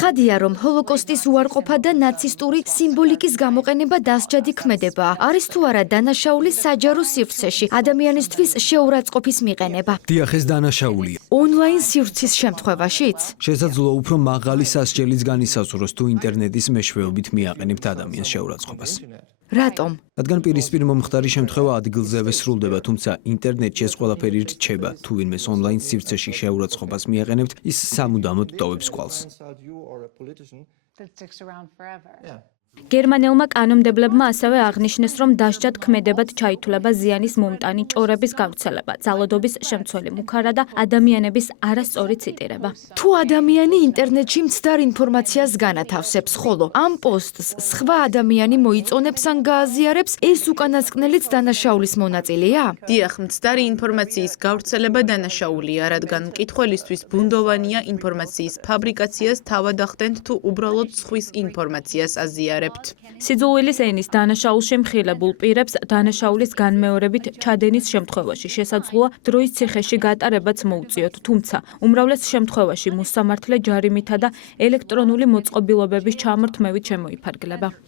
ცხადია, რომ ჰოლოკოსტის უარყოფა და ნაცისტური სიმბოლიკის გამოყენება დასჯად იქმედება. არის თუ არა დანაშაულის საჯარო სივრცეში ადამიანისთვის შეურაცხყოფის მიყენება. დიახ, ეს დანაშაულია. ონლაინ სივრცის შემთხვევაშიც? შესაძლოა უფრო მაღალი სასჯელიც განისაზღვროს თუ ინტერნეტის მეშვეობით მიაყენებთ ადამიანს შეურაცხყოფას. რატომ? რადგან პირისპირ მომხდარი შემთხვევა ადგილზევე სრულდება, თუმცა ინტერნეტში ეს ყველაფერი რჩება, თუ ვინმეს ონლაინ სივრცეში შეურაცხყოფას მიაყენებთ, ის სამუდამოდ ტოვებს კვალს. გერმანელმა კანონმდებლებმა ასევე აღნიშნეს, რომ დასჯად ქმედებად ჩაითვლება ზიანის მომტანი ჭორების გავრცელება, ძალადობის შემცველი მუქარა და ადამიანების არასწორი ციტირება. თუ ადამიანი ინტერნეტში მცდარ ინფორმაციას განათავსებს, ხოლო ამ პოსტს სხვა ადამიანი მოიწონებს ან გააზიარებს, ეს უკანასკნელიც დანაშაულის მონაწილეა? დიახ, მცდარი ინფორმაციის გავრცელება დანაშაულია, რადგან მკითხველისთვის ბუნდოვანია ინფორმაციის ფაბრიკაციას თავად ახდენთ თუ უბრალოდ სხვის ინფორმაციას აზიარებთ. სიძულვილის ენის დანაშაულში მხილებულ პირებს დანაშაულის განმეორებით ჩადენის შემთხვევაში შესაძლოა დროის ციხეში გატარებაც მოუწიოთ, თუმცა უმრავლეს შემთხვევაში მოსამართლე ჯარიმითა და ელექტრონული მოწყობილობების ჩამორთმევით შემოიფარგლება.